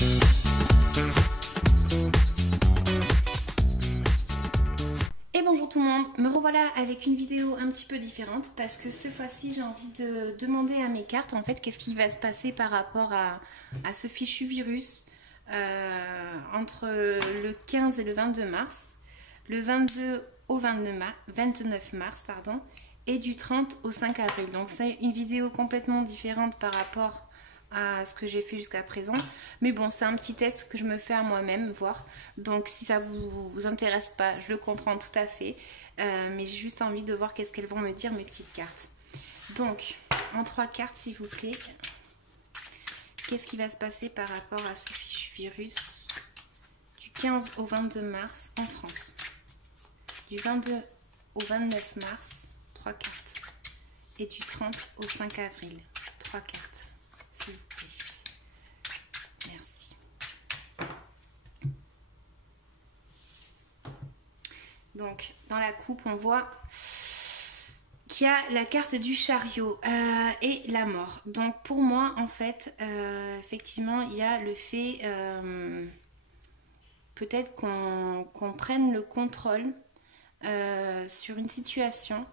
Et bonjour tout le monde, me revoilà avec une vidéo un petit peu différente parce que cette fois-ci j'ai envie de demander à mes cartes en fait qu'est-ce qui va se passer par rapport à ce fichu virus entre le 15 et le 22 mars, le 22 au 29 mars pardon, et du 30 au 5 avril. Donc c'est une vidéo complètement différente par rapport à ce que j'ai fait jusqu'à présent, mais bon, c'est un petit test que je me fais à moi-même, voir. Donc si ça vous intéresse pas, je le comprends tout à fait, mais j'ai juste envie de voir qu'est-ce qu'elles vont me dire mes petites cartes. Donc en 3 cartes s'il vous plaît, qu'est-ce qui va se passer par rapport à ce fichu virus du 15 au 22 mars en France, du 22 au 29 mars, 3 cartes, et du 30 au 5 avril, 3 cartes. S'il vous plaît. Merci. Donc, dans la coupe, on voit qu'il y a la carte du chariot et la mort. Donc, pour moi, en fait, effectivement, il y a le fait peut-être qu'on prenne le contrôle sur une situation.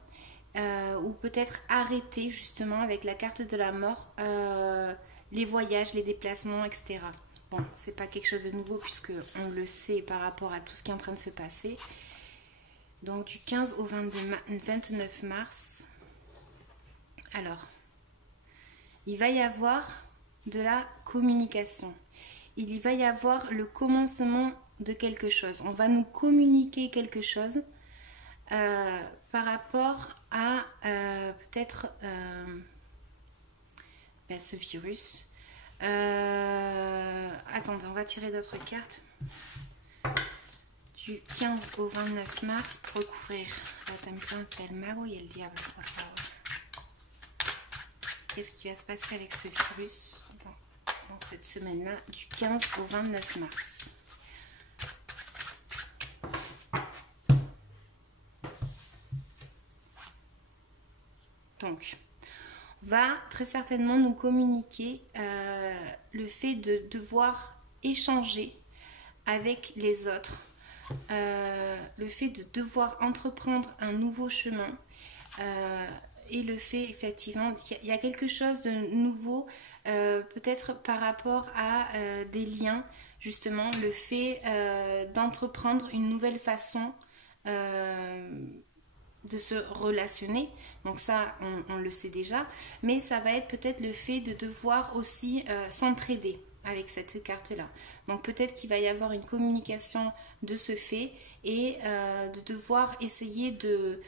Ou peut-être arrêter justement avec la carte de la mort les voyages, les déplacements, etc. Bon, c'est pas quelque chose de nouveau puisque on le sait par rapport à tout ce qui est en train de se passer. Donc du 15 au 29 mars. Alors, il va y avoir de la communication. Il y va y avoir le commencement de quelque chose. On va nous communiquer quelque chose par rapport à peut-être ce virus. Attendez, on va tirer d'autres cartes. Du 15 au 29 mars pour recouvrir la tempête del mago et le diable. Qu'est-ce qui va se passer avec ce virus dans cette semaine-là, du 15 au 29 mars? Donc, va très certainement nous communiquer le fait de devoir échanger avec les autres, le fait de devoir entreprendre un nouveau chemin et le fait effectivement qu'il y a quelque chose de nouveau, peut-être par rapport à des liens, justement, le fait d'entreprendre une nouvelle façon de se relationner. Donc ça on le sait déjà, mais ça va être peut-être le fait de devoir aussi s'entraider avec cette carte là. Donc peut-être qu'il va y avoir une communication de ce fait et de devoir essayer de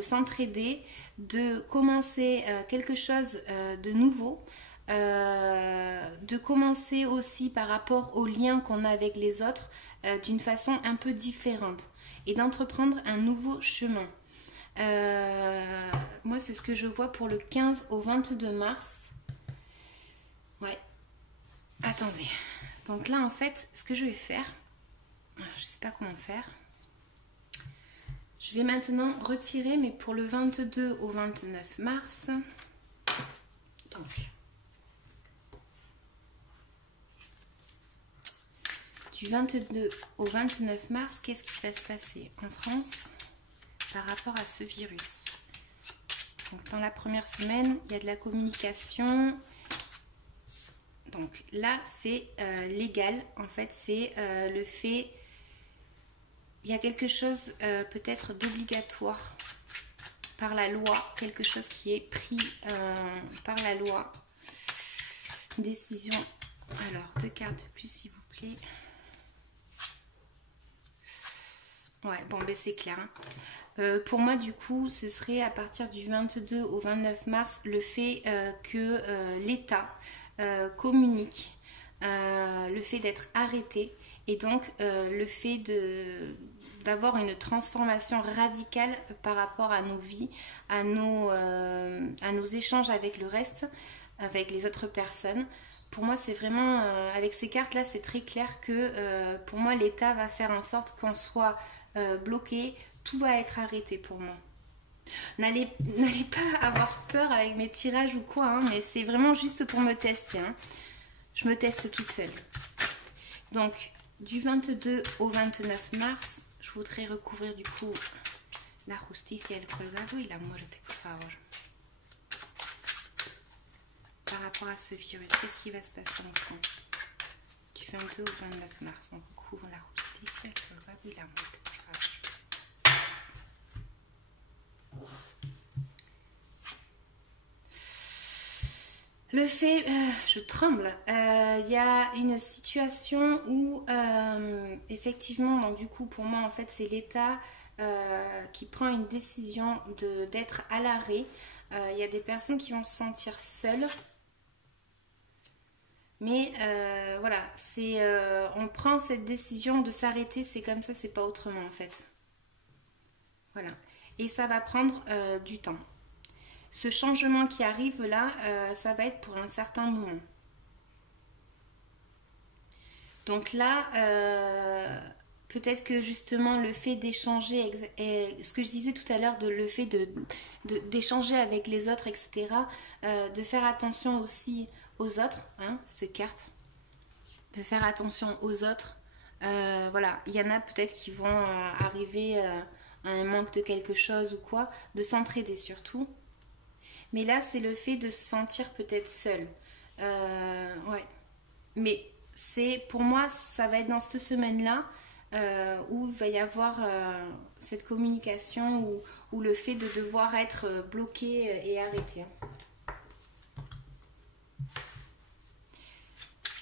s'entraider, de commencer quelque chose de nouveau, de commencer aussi par rapport aux liens qu'on a avec les autres d'une façon un peu différente et d'entreprendre un nouveau chemin. Moi c'est ce que je vois pour le 15 au 22 mars. Ouais, attendez, donc là en fait ce que je vais faire, je sais pas comment faire, je vais maintenant retirer, mais pour le 22 au 29 mars. Donc du 22 au 29 mars, qu'est-ce qui va se passer en France par rapport à ce virus? Donc dans la première semaine, il y a de la communication. Donc là, c'est légal. En fait, c'est le fait... Il y a quelque chose peut-être d'obligatoire par la loi. Quelque chose qui est pris par la loi. Décision. Alors, 2 cartes de plus, s'il vous plaît. Ouais, bon, ben c'est clair. Hein. Pour moi, du coup, ce serait à partir du 22 au 29 mars le fait que l'État communique, le fait d'être arrêté et donc le fait d'avoir une transformation radicale par rapport à nos vies, à nos échanges avec le reste, avec les autres personnes. Pour moi, c'est vraiment, avec ces cartes-là, c'est très clair que pour moi, l'État va faire en sorte qu'on soit bloqué, tout va être arrêté pour moi. N'allez pas avoir peur avec mes tirages ou quoi, hein, mais c'est vraiment juste pour me tester. Hein. Je me teste toute seule. Donc, du 22 au 29 mars, je voudrais recouvrir du coup la justicia, el colgado y la muerte, por favor. Par rapport à ce virus, qu'est-ce qui va se passer en France du 22 au 29 mars? On recouvre la justicia, el colgado y la muerte, por favor. Le fait, je tremble, il y a une situation où effectivement, donc du coup pour moi en fait c'est l'État qui prend une décision d'être à l'arrêt. Il y a des personnes qui vont se sentir seules. Mais voilà, on prend cette décision de s'arrêter, c'est comme ça, c'est pas autrement en fait. Voilà. Et ça va prendre du temps. Ce changement qui arrive là, ça va être pour un certain moment. Donc là, peut-être que justement le fait d'échanger, ce que je disais tout à l'heure, le fait d'échanger avec les autres, etc., de faire attention aussi aux autres, hein, cette carte, de faire attention aux autres. Voilà, il y en a peut-être qui vont arriver à un manque de quelque chose ou quoi, de s'entraider surtout. Mais là, c'est le fait de se sentir peut-être seul. Ouais. Mais pour moi, ça va être dans cette semaine-là où il va y avoir cette communication ou le fait de devoir être bloqué et arrêté.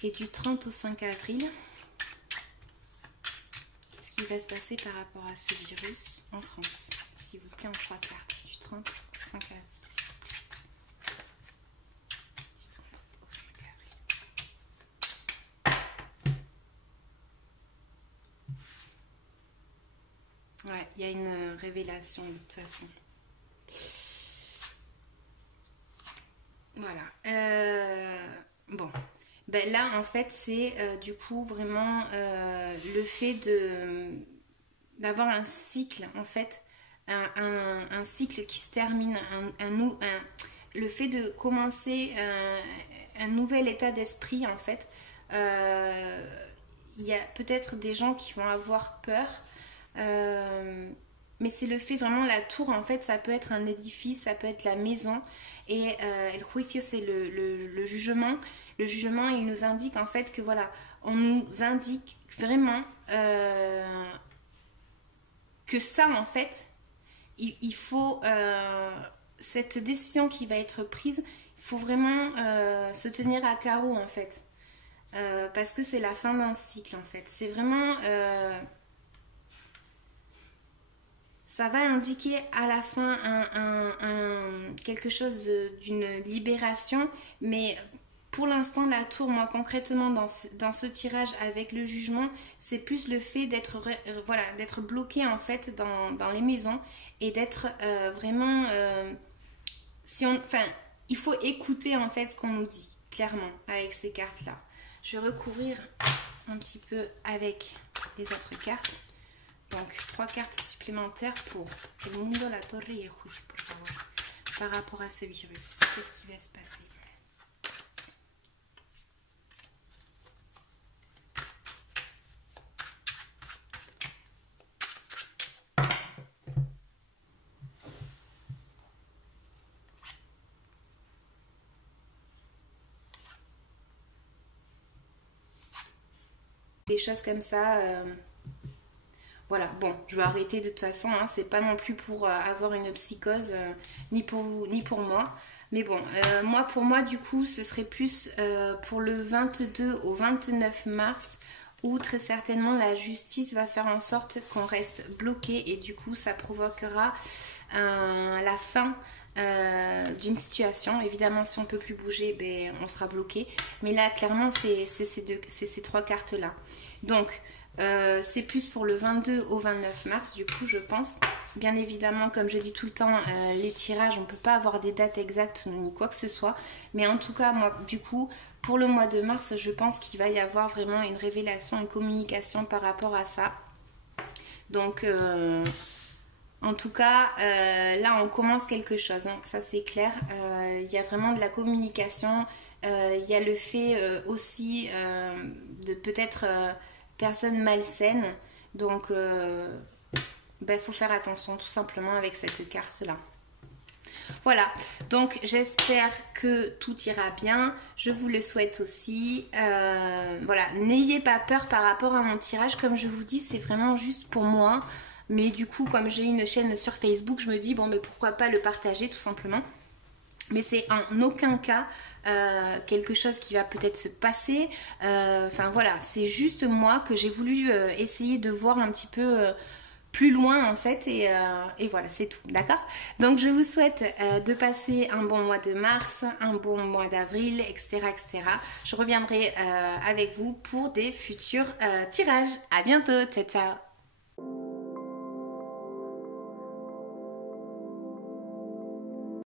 Et du 30 au 5 avril, qu'est-ce qui va se passer par rapport à ce virus en France? S'il vous plaît, en 3 cartes. Du 30 au 5 avril. Ouais, il y a une révélation de toute façon. Voilà. Bon. Ben là, en fait, c'est du coup vraiment le fait d'avoir un cycle, en fait. Un cycle qui se termine. Le fait de commencer un nouvel état d'esprit, en fait. Il y a peut-être des gens qui vont avoir peur. Mais c'est le fait vraiment, la tour en fait ça peut être un édifice, ça peut être la maison et el juicio c'est le jugement. Le jugement il nous indique en fait que voilà, on nous indique vraiment que ça en fait il faut cette décision qui va être prise, il faut vraiment se tenir à carreau en fait parce que c'est la fin d'un cycle en fait, c'est vraiment ça va indiquer à la fin quelque chose d'une libération, mais pour l'instant la tour, moi concrètement dans ce tirage avec le jugement, c'est plus le fait d'être voilà, d'être bloqué en fait dans les maisons et d'être vraiment il faut écouter en fait ce qu'on nous dit clairement avec ces cartes là. Je vais recouvrir un petit peu avec les autres cartes. Donc, 3 cartes supplémentaires pour El Mundo, la Torre et el Juicio, por favor. Par rapport à ce virus, qu'est-ce qui va se passer? Des choses comme ça... Voilà, bon, je vais arrêter de toute façon, hein, c'est pas non plus pour avoir une psychose, ni pour vous, ni pour moi. Mais bon, pour moi, du coup, ce serait plus pour le 22 au 29 mars, où très certainement la justice va faire en sorte qu'on reste bloqué et du coup, ça provoquera la fin d'une situation. Évidemment, si on peut plus bouger, ben, on sera bloqué. Mais là, clairement, c'est ces 3 cartes-là. Donc... c'est plus pour le 22 au 29 mars du coup je pense. Bien évidemment comme je dis tout le temps les tirages on peut pas avoir des dates exactes ni quoi que ce soit, mais en tout cas moi du coup pour le mois de mars je pense qu'il va y avoir vraiment une révélation, une communication par rapport à ça. Donc En tout cas, là, on commence quelque chose, hein, ça c'est clair. Il y a vraiment de la communication. Il y a le fait aussi de peut-être personnes malsaines. Donc, faut faire attention tout simplement avec cette carte-là. Voilà, donc j'espère que tout ira bien, je vous le souhaite aussi. Voilà, n'ayez pas peur par rapport à mon tirage, comme je vous dis, c'est vraiment juste pour moi. Mais du coup, comme j'ai une chaîne sur Facebook, je me dis, bon, mais pourquoi pas le partager tout simplement. Mais c'est en aucun cas quelque chose qui va peut-être se passer. Enfin voilà, c'est juste moi que j'ai voulu essayer de voir un petit peu plus loin en fait et voilà, c'est tout, d'accord? Donc je vous souhaite de passer un bon mois de mars, un bon mois d'avril, etc., etc. Je reviendrai avec vous pour des futurs tirages. À bientôt, ciao ciao.